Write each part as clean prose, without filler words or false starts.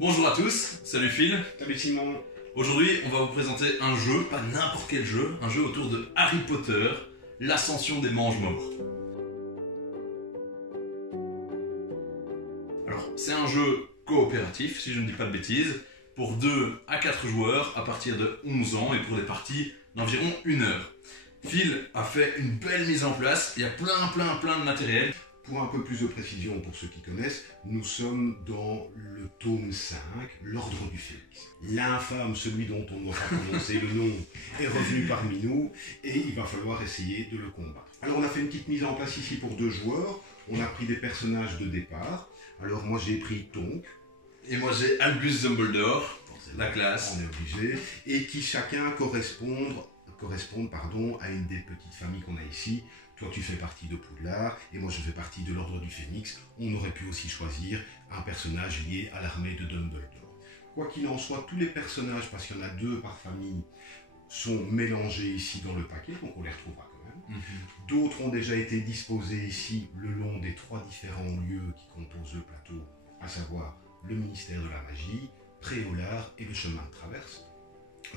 Bonjour à tous, salut Phil. Salut Simon. Aujourd'hui, on va vous présenter un jeu, pas n'importe quel jeu, un jeu autour de Harry Potter, l'ascension des Mange-Morts. Alors, c'est un jeu coopératif, si je ne dis pas de bêtises, pour 2 à 4 joueurs à partir de 11 ans et pour des parties d'environ 1 heure. Phil a fait une belle mise en place, il y a plein de matériel. Pour un peu plus de précision pour ceux qui connaissent, nous sommes dans le tome 5, l'Ordre du Phénix. L'infâme, celui dont on n'aura pas prononcé le nom, est revenu parmi nous et il va falloir essayer de le combattre. Alors on a fait une petite mise en place ici pour 2 joueurs, on a pris des personnages de départ. Alors moi j'ai pris Tonks. Et moi j'ai Albus Dumbledore, la classe. On est obligé. Et qui chacun correspondent à une des petites familles qu'on a ici. Toi, tu fais partie de Poudlard et moi, je fais partie de l'Ordre du Phénix. On aurait pu aussi choisir un personnage lié à l'armée de Dumbledore. Quoi qu'il en soit, tous les personnages, parce qu'il y en a 2 par famille, sont mélangés ici dans le paquet, donc on les retrouvera quand même. D'autres ont déjà été disposés ici le long des 3 différents lieux qui composent le plateau, à savoir le ministère de la Magie, Préolard et le chemin de traverse.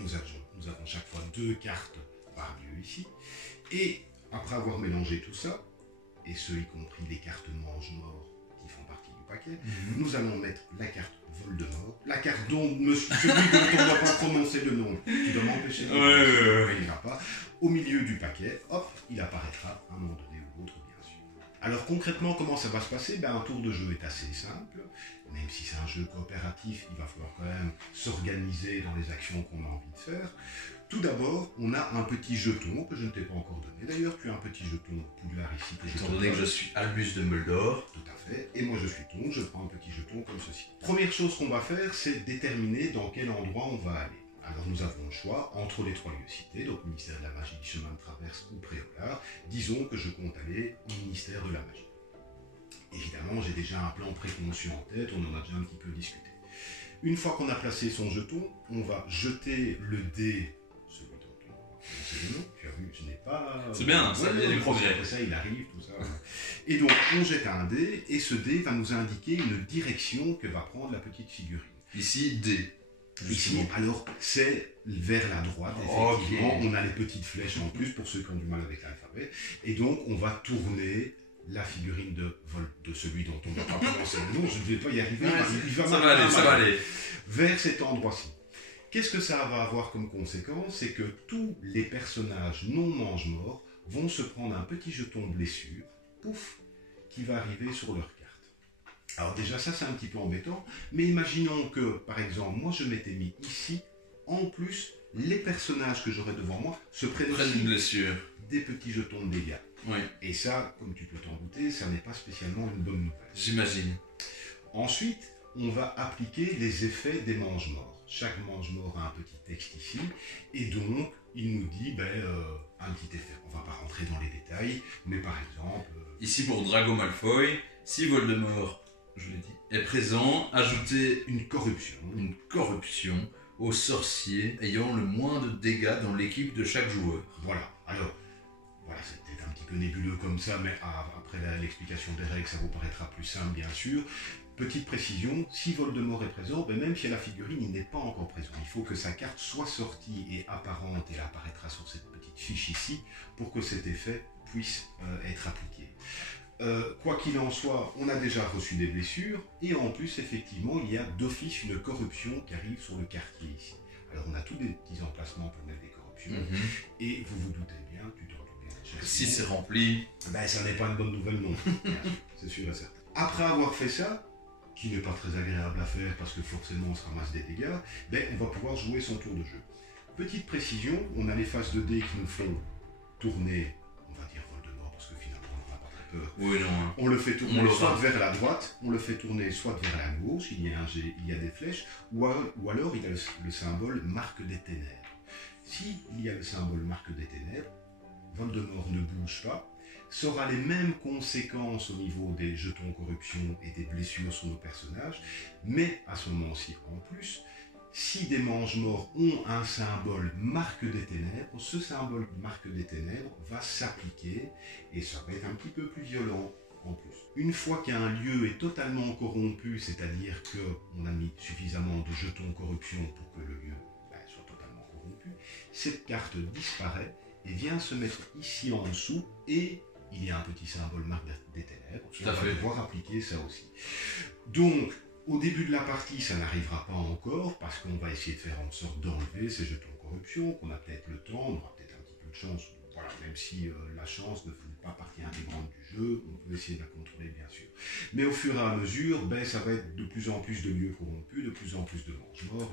Nous avons chaque fois 2 cartes par lieu ici. Et après avoir mélangé tout ça, et ce y compris les cartes Mange-Morts qui font partie du paquet, nous allons mettre la carte Voldemort, la carte dont celui dont on ne doit pas prononcer le nom, qui doit m'empêcher de il n'ira pas, au milieu du paquet, hop, il apparaîtra à un moment donné ou l'autre, bien sûr. Alors concrètement, comment ça va se passer? Un tour de jeu est assez simple, même si c'est un jeu coopératif, il va falloir quand même s'organiser dans les actions qu'on a envie de faire. Tout d'abord, on a un petit jeton que je ne t'ai pas encore donné. D'ailleurs, tu as un petit jeton Poudlard ici. Étant donné que je suis Albus Dumbledore. Tout à fait. Et moi, je suis Tonks. Je prends un petit jeton comme ceci. Première chose qu'on va faire, c'est déterminer dans quel endroit on va aller. Alors, nous avons le choix entre les 3 lieux cités, donc ministère de la Magie, chemin de traverse ou Préolard. Disons que je compte aller au ministère de la Magie. Évidemment, j'ai déjà un plan préconçu en tête. On en a déjà un petit peu discuté. Une fois qu'on a placé son jeton, on va jeter le dé. Tu as vu, je n'ai pas... C'est bien, ça vient du progrès. Après ça, il arrive, tout ça. Et donc, on jette un dé, et ce dé va nous indiquer une direction que va prendre la petite figurine. Ici, D. Ici, alors, c'est vers la droite, effectivement. On a les petites flèches en plus, pour ceux qui ont du mal avec l'alphabet. Et donc, on va tourner la figurine de celui dont on ne va pas prononcer le nom. Je ne vais pas y arriver. Ça va aller. Vers cet endroit-ci. Qu'est-ce que ça va avoir comme conséquence? C'est que tous les personnages non mange-morts vont se prendre un petit jeton blessure, pouf, qui va arriver sur leur carte. Alors déjà ça c'est un petit peu embêtant, mais imaginons que, par exemple, moi je m'étais mis ici, en plus, les personnages que j'aurais devant moi se prennent une blessure. Des petits jetons de dégâts. Oui. Et ça, comme tu peux t'en douter, ça n'est pas spécialement une bonne nouvelle. J'imagine. Ensuite, on va appliquer les effets des mange-morts. Chaque mange-mort a un petit texte ici, et donc il nous dit un petit effet. On ne va pas rentrer dans les détails, mais par exemple... Ici pour Drago Malfoy, si Voldemort, je l'ai dit, est présent, ajoutez une corruption aux sorciers ayant le moins de dégâts dans l'équipe de chaque joueur. Voilà, alors, voilà, c'est peut-être un petit peu nébuleux comme ça, mais après l'explication des règles, ça vous paraîtra plus simple, bien sûr. Petite précision, si Voldemort est présent, même si la figurine il n'est pas encore présent, il faut que sa carte soit sortie et apparente, et elle apparaîtra sur cette petite fiche ici, pour que cet effet puisse être appliqué. Quoi qu'il en soit, on a déjà reçu des blessures, et en plus, effectivement, il y a d'office une corruption qui arrive sur le quartier ici. Alors on a tous des petits emplacements pour mettre des corruptions, et vous vous doutez bien, tu t'en doutes bien. Si c'est rempli... ça n'est pas une bonne nouvelle non, c'est sûr et certain. Après avoir fait ça, qui n'est pas très agréable à faire parce que forcément on se ramasse des dégâts, on va pouvoir jouer son tour de jeu. Petite précision, on a les faces de dés qui nous font tourner, on va dire Voldemort parce que finalement on n'en a pas très peur. Oui, non. On le fait tourner soit vers la droite, on le fait tourner soit vers la gauche, il y a des flèches, ou alors il y a le symbole marque des ténèbres. S'il y a le symbole marque des ténèbres, Voldemort ne bouge pas, ça aura les mêmes conséquences au niveau des jetons corruption et des blessures sur nos personnages, mais à ce moment-ci, en plus, si des mange-morts ont un symbole marque des ténèbres, ce symbole marque des ténèbres va s'appliquer et ça va être un petit peu plus violent. en plus. Une fois qu'un lieu est totalement corrompu, c'est-à-dire qu'on a mis suffisamment de jetons corruption pour que le lieu soit totalement corrompu, cette carte disparaît et vient se mettre ici en dessous et il y a un petit symbole marque des ténèbres. Tout à fait. On va devoir appliquer ça aussi. Donc, au début de la partie, ça n'arrivera pas encore parce qu'on va essayer de faire en sorte d'enlever ces jetons corruption, qu'on a peut-être le temps, on aura peut-être un petit peu de chance. Voilà, même si la chance ne fait pas partie intégrante du jeu, on peut essayer de la contrôler bien sûr. Mais au fur et à mesure, ça va être de plus en plus de lieux corrompus, de plus en plus de mange-morts.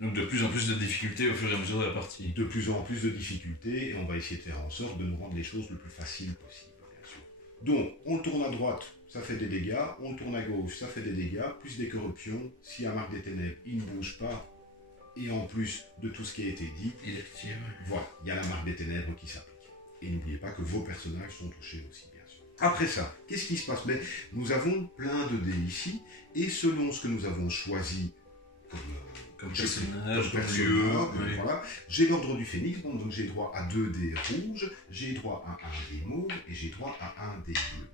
Donc de plus en plus de difficultés au fur et à mesure de la partie. De plus en plus de difficultés, et on va essayer de faire en sorte de nous rendre les choses le plus faciles possible, bien sûr. Donc, on le tourne à droite, ça fait des dégâts, on le tourne à gauche, ça fait des dégâts, plus des corruptions. Si la marque des ténèbres, il ne bouge pas, et en plus de tout ce qui a été dit, il est petit, ouais. Voilà, il y a la marque des ténèbres qui s'applique. Et n'oubliez pas que vos personnages sont touchés aussi, bien sûr. Après ça, qu'est-ce qui se passe? Mais nous avons plein de dés ici, et selon ce que nous avons choisi comme personnage, comme lieu, oui. Voilà, j'ai l'ordre du phénix, donc j'ai droit à 2 dés rouges, j'ai droit à 1 dé mauve, et j'ai droit à 1 dé bleu.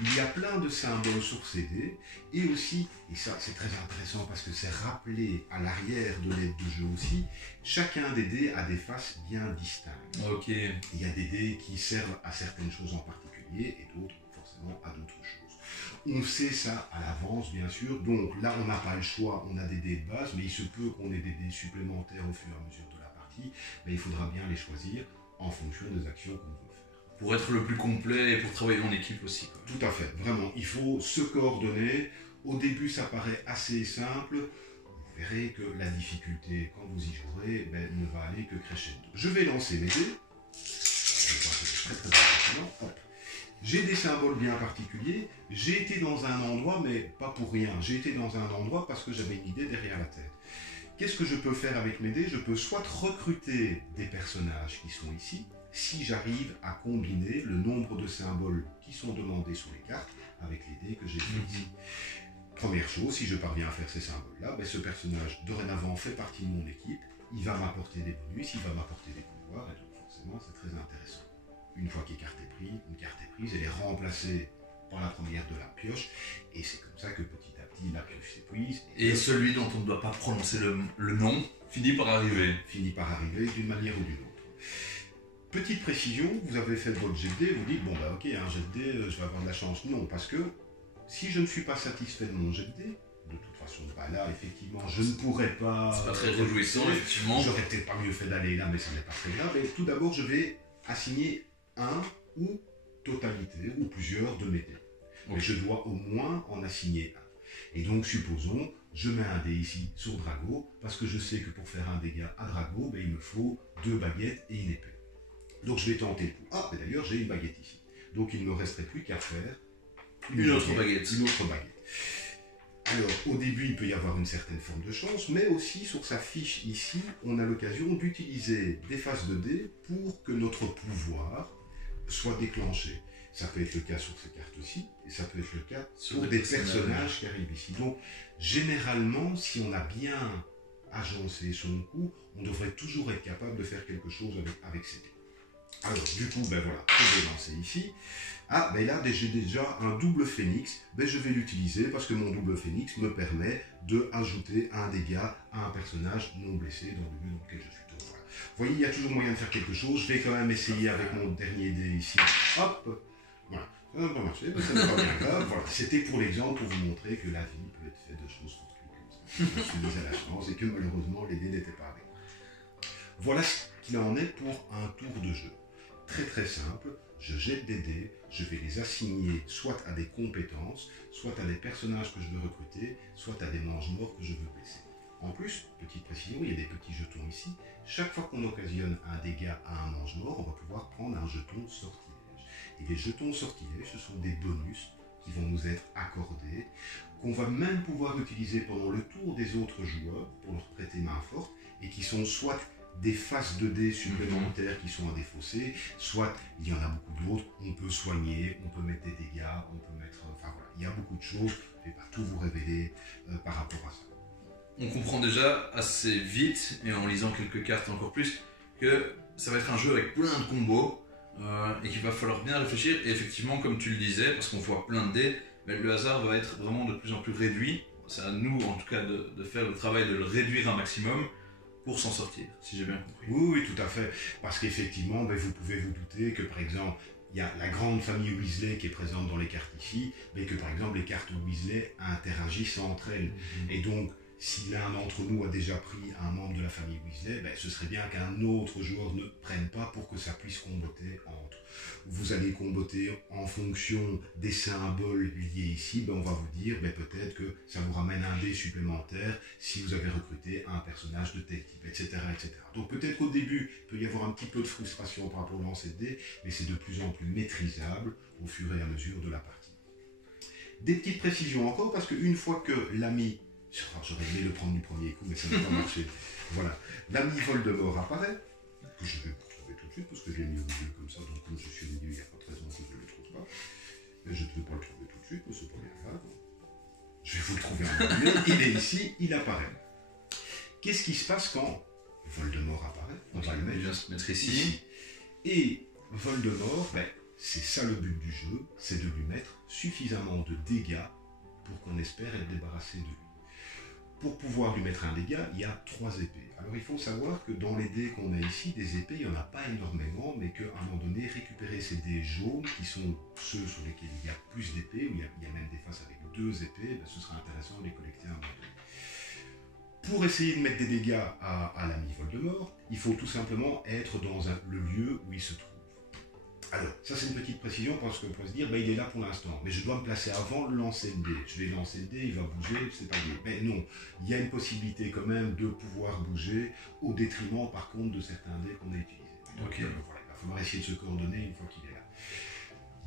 Il y a plein de symboles sur ces dés, et aussi, et ça c'est très intéressant parce que c'est rappelé à l'arrière de l'aide de jeu aussi, chacun des dés a des faces bien distinctes. Ok. Il y a des dés qui servent à certaines choses en particulier, et d'autres forcément à d'autres choses. On sait ça à l'avance, bien sûr, donc là on n'a pas le choix, on a des dés de base, mais il se peut qu'on ait des dés supplémentaires au fur et à mesure de la partie, mais il faudra bien les choisir en fonction des actions qu'on veut faire. Pour être le plus complet et pour travailler en équipe aussi, quoi. Tout à fait, vraiment, il faut se coordonner. Au début ça paraît assez simple, vous verrez que la difficulté, quand vous y jouerez, ne va aller que crescendo. Je vais lancer mes dés, très très impressionnant, hop. J'ai des symboles bien particuliers, j'ai été dans un endroit, mais pas pour rien, j'ai été dans un endroit parce que j'avais une idée derrière la tête. Qu'est-ce que je peux faire avec mes dés? Je peux soit recruter des personnages qui sont ici, si j'arrive à combiner le nombre de symboles qui sont demandés sur les cartes avec les dés que j'ai fait ici. Première chose, si je parviens à faire ces symboles-là, ce personnage dorénavant fait partie de mon équipe, il va m'apporter des bonus, il va m'apporter des pouvoirs, et donc forcément c'est très intéressant. Une fois qu'une carte est prise, elle est remplacée par la première de la pioche, et c'est comme ça que petit à petit la pioche s'épuise. Et celui dont on ne doit pas prononcer le nom finit par arriver. Finit par arriver d'une manière ou d'une autre. Petite précision, vous avez fait votre jet de dés, vous dites, bon ok, un jet de dés, je vais avoir de la chance. Non, parce que si je ne suis pas satisfait de mon jet de dés, de toute façon, là, effectivement, je ne pourrais pas... C'est pas très réjouissant, effectivement. J'aurais peut-être pas mieux fait d'aller là, mais ça n'est pas très grave. Et tout d'abord, je vais assigner un ou totalité, ou plusieurs de mes dés. Mais je dois au moins en assigner un. Et donc, supposons, je mets un dé ici sur Drago, parce que je sais que pour faire un dégât à Drago, il me faut 2 baguettes et une épée. Donc, je vais tenter le coup. Ah, mais d'ailleurs, j'ai une baguette ici. Donc, il ne me resterait plus qu'à faire une autre baguette. Une autre baguette. Alors, au début, il peut y avoir une certaine forme de chance, mais aussi sur sa fiche ici, on a l'occasion d'utiliser des faces de dés pour que notre pouvoir soit déclenché. Ça peut être le cas sur ces cartes-ci, et ça peut être le cas sur des personnages qui arrivent ici. Donc, généralement, si on a bien agencé son coup, on devrait toujours être capable de faire quelque chose avec ces dés. Alors, du coup, voilà, je vais lancer ici. Ah, là, j'ai déjà un double phénix. Je vais l'utiliser parce que mon double phénix me permet d'ajouter un dégât à un personnage non blessé dans le lieu dans lequel je suis. Donc, voilà. Vous voyez, il y a toujours moyen de faire quelque chose. Je vais quand même essayer avec mon dernier dé ici. Hop, voilà. Ça n'a pas marché, mais ça n'est pas bien grave. Voilà. C'était pour l'exemple pour vous montrer que la vie peut être faite de choses fortuites comme ça. Je suis mis à la chance et que malheureusement, les dés n'étaient pas avec moi. Voilà ce qu'il en est pour un tour de jeu. Très très simple, je jette des dés, je vais les assigner soit à des compétences, soit à des personnages que je veux recruter, soit à des mange-morts que je veux blesser. En plus, petite précision, il y a des petits jetons ici. Chaque fois qu'on occasionne un dégât à un mange-mort, on va pouvoir prendre un jeton sortilège. Et les jetons sortilèges, ce sont des bonus qui vont nous être accordés, qu'on va même pouvoir utiliser pendant le tour des autres joueurs pour leur prêter main forte, et qui sont soit des faces de dés supplémentaires qui sont à défausser, soit il y en a beaucoup d'autres, on peut soigner, on peut mettre des dégâts, on peut mettre... Enfin voilà, il y a beaucoup de choses, je ne vais pas tout vous révéler par rapport à ça. On comprend déjà assez vite, et en lisant quelques cartes encore plus, que ça va être un jeu avec plein de combos, et qu'il va falloir bien réfléchir. Et effectivement, comme tu le disais, parce qu'on voit plein de dés, mais le hasard va être vraiment de plus en plus réduit. C'est à nous, en tout cas, de faire le travail de le réduire un maximum pour s'en sortir, si j'ai bien compris. Oui, tout à fait. Parce qu'effectivement, vous pouvez vous douter que, par exemple, il y a la grande famille Weasley qui est présente dans les cartes ici, mais que, par exemple, les cartes Weasley interagissent entre elles. Et donc, si l'un d'entre nous a déjà pris un membre de la famille Weasley, ce serait bien qu'un autre joueur ne prenne pas pour que ça puisse comboter entre. Vous allez comboter en fonction des symboles liés ici, on va vous dire peut-être que ça vous ramène un dé supplémentaire si vous avez recruté un personnage de tel type, etc. etc. Donc peut-être qu'au début, il peut y avoir un petit peu de frustration par rapport au lancer de dés, mais c'est de plus en plus maîtrisable au fur et à mesure de la partie. Des petites précisions encore, parce qu'une fois que l'ami, j'aurais aimé le prendre du premier coup, mais ça n'a pas marché, voilà, l'ami Voldemort apparaît, que je vais retrouver tout de suite, parce que je l'ai mis au milieu comme ça, donc comme je suis au milieu, il n'y a pas de raison que je ne le trouve pas. Mais je ne vais pas le trouver tout de suite, mais c'est pas bien grave. Je vais vous le trouver en milieu, il est ici, il apparaît. Qu'est-ce qui se passe quand Voldemort apparaît? On va le mettre, il vient se mettre ici. Et Voldemort, c'est ça le but du jeu, c'est de lui mettre suffisamment de dégâts pour qu'on espère être débarrassé de lui. Pour pouvoir lui mettre un dégât, il y a 3 épées. Alors il faut savoir que dans les dés qu'on a ici, des épées, il n'y en a pas énormément, mais qu'à un moment donné, récupérer ces dés jaunes, qui sont ceux sur lesquels il y a plus d'épées, où il y a même des faces avec 2 épées, ce sera intéressant de les collecter à un moment donné. Pour essayer de mettre des dégâts à l'ami Voldemort, il faut tout simplement être dans le lieu où il se trouve. Alors, ça c'est une petite précision parce qu'on peut se dire, il est là pour l'instant, mais je dois me placer avant de lancer le dé. Je vais lancer le dé, il va bouger, c'est pas bien. Mais non, il y a une possibilité quand même de pouvoir bouger au détriment par contre de certains dés qu'on a utilisés. Donc voilà, il va falloir essayer de se coordonner une fois qu'il est là.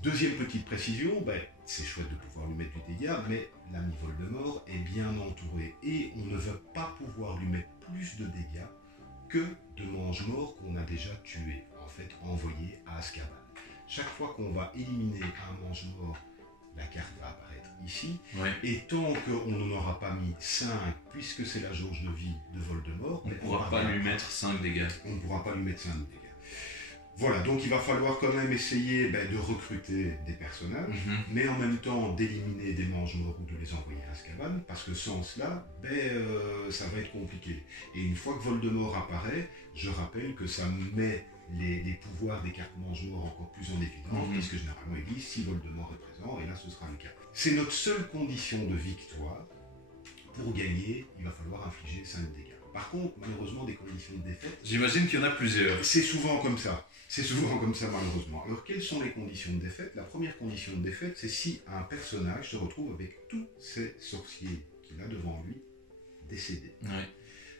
Deuxième petite précision, c'est chouette de pouvoir lui mettre du dégât, mais l'ami Voldemort est bien entouré et on ne veut pas pouvoir lui mettre plus de dégâts que de mange-morts qu'on a déjà tués, en fait envoyés à Azkaban. Chaque fois qu'on va éliminer un mange-mort, la carte va apparaître ici. Ouais. Et tant qu'on n'en aura pas mis 5, puisque c'est la jauge de vie de Voldemort, on ne pourra pas lui mettre 5 dégâts. On ne pourra pas lui mettre 5 dégâts. Voilà, donc il va falloir quand même essayer de recruter des personnages, mais en même temps d'éliminer des mange-morts ou de les envoyer à Azkaban, parce que sans cela, ça va être compliqué. Et une fois que Voldemort apparaît, je rappelle que ça met les pouvoirs des cartes mange-morts encore plus en évidence, puisque généralement ils disent si Voldemort est présent, et là ce sera le cas. C'est notre seule condition de victoire. Pour gagner, il va falloir infliger 5 dégâts. Par contre, malheureusement, des conditions de défaite... J'imagine qu'il y en a plusieurs. C'est souvent comme ça. C'est souvent comme ça, malheureusement. Alors, quelles sont les conditions de défaite? La première condition de défaite, c'est si un personnage se retrouve avec tous ses sorciers qu'il a devant lui décédés. Ouais.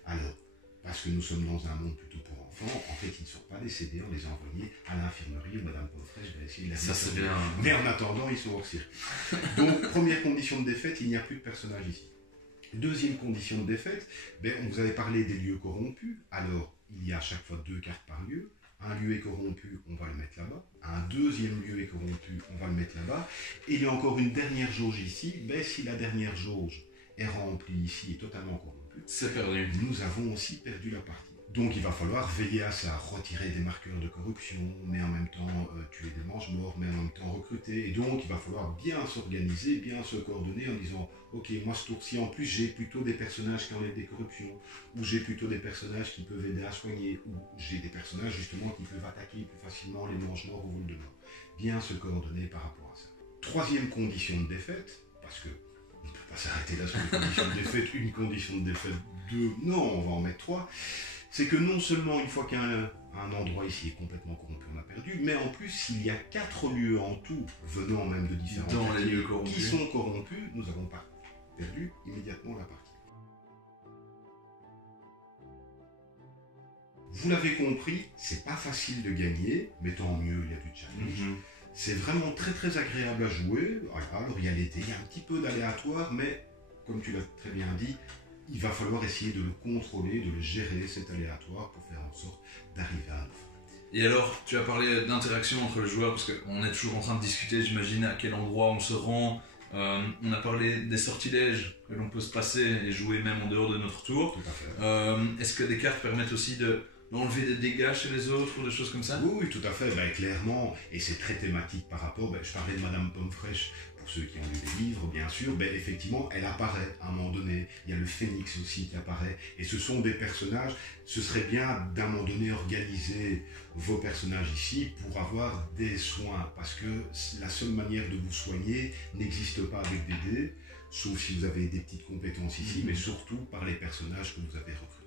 Alors, parce que nous sommes dans un monde plutôt pour enfants, en fait, ils ne sont pas décédés, on les a envoyés à l'infirmerie où Madame Beaufrèche va essayer de la Ça, c'est bien. Mais en attendant, ils sont hors circuit. Donc, première condition de défaite, il n'y a plus de personnage ici. Deuxième condition de défaite, on vous avait parlé des lieux corrompus. Alors, il y a à chaque fois 2 cartes par lieu. Un lieu est corrompu, on va le mettre là-bas. Un deuxième lieu est corrompu, on va le mettre là-bas. Et il y a encore une dernière jauge ici. Si la dernière jauge est remplie ici et totalement corrompue, c'est perdu. Nous avons aussi perdu la partie. Donc il va falloir veiller à ça, retirer des marqueurs de corruption, mais en même temps tuer des mange-morts, mais en même temps recruter. Et donc il va falloir bien s'organiser, bien se coordonner en disant ok, moi ce tour-ci en plus j'ai plutôt des personnages qui enlèvent des corruptions, ou j'ai plutôt des personnages qui peuvent aider à soigner, ou j'ai des personnages justement qui peuvent attaquer plus facilement les mange-morts ou Voldemort. Bien se coordonner par rapport à ça. Troisième condition de défaite, parce que on ne peut pas s'arrêter là sur une condition de défaite, une condition de défaite, 2, non, on va en mettre 3. C'est que non seulement une fois qu'un endroit ici est complètement corrompu, on a perdu, mais en plus, s'il y a 4 lieux en tout, venant même de différents quartiers qui sont corrompus, nous n'avons pas perdu immédiatement la partie. Vous l'avez compris, c'est pas facile de gagner, mais tant mieux, il y a du challenge. C'est vraiment très très agréable à jouer. Alors il y a l'été, il y a un petit peu d'aléatoire, mais comme tu l'as très bien dit, il va falloir essayer de le contrôler, de le gérer, cet aléatoire, pour faire en sorte d'arriver à nos fins. Et alors, tu as parlé d'interaction entre le joueur, parce qu'on est toujours en train de discuter, j'imagine, à quel endroit on se rend. On a parlé des sortilèges que l'on peut se passer et jouer même en dehors de notre tour. Tout à fait. Est-ce que des cartes permettent aussi de d'enlever des dégâts chez les autres ou des choses comme ça? Oui, oui, tout à fait, clairement, et c'est très thématique par rapport, je parlais de Madame Pomme Fraîche, pour ceux qui ont lu des livres, bien sûr, effectivement, elle apparaît à un moment donné, il y a le phénix aussi qui apparaît, et ce sont des personnages, ce serait bien d'un moment donné organiser vos personnages ici pour avoir des soins, parce que la seule manière de vous soigner n'existe pas avec des dés, sauf si vous avez des petites compétences ici, mais surtout par les personnages que vous avez recrutés.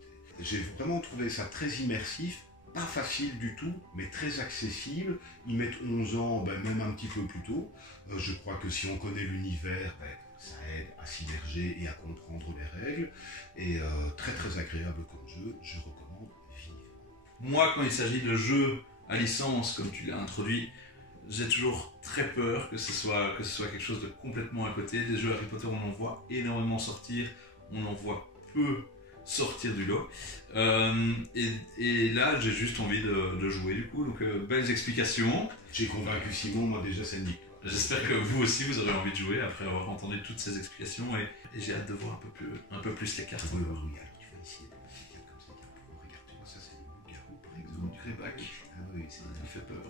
J'ai vraiment trouvé ça très immersif, pas facile du tout, mais très accessible. Ils mettent 11 ans, même un petit peu plus tôt. Je crois que si on connaît l'univers, ça aide à s'immerger et à comprendre les règles. Et très très agréable comme jeu, je recommande vivement. Moi, quand il s'agit de jeux à licence, comme tu l'as introduit, j'ai toujours très peur que ce soit quelque chose de complètement à côté. Des jeux Harry Potter, on en voit énormément sortir, on en voit peu sortir du lot. Et là, j'ai juste envie de jouer du coup. Donc, belles explications. J'ai convaincu Simon, moi déjà, c'est une victoire. J'espère que vous aussi, vous aurez envie de jouer après avoir entendu toutes ces explications. Et j'ai hâte de voir un peu plus les cartes. Oui, il faut essayer de mettre des cartes comme ça. Regarde-moi, ça c'est le loup-garou par exemple. Du Greyback. Ah oui, Il fait peur.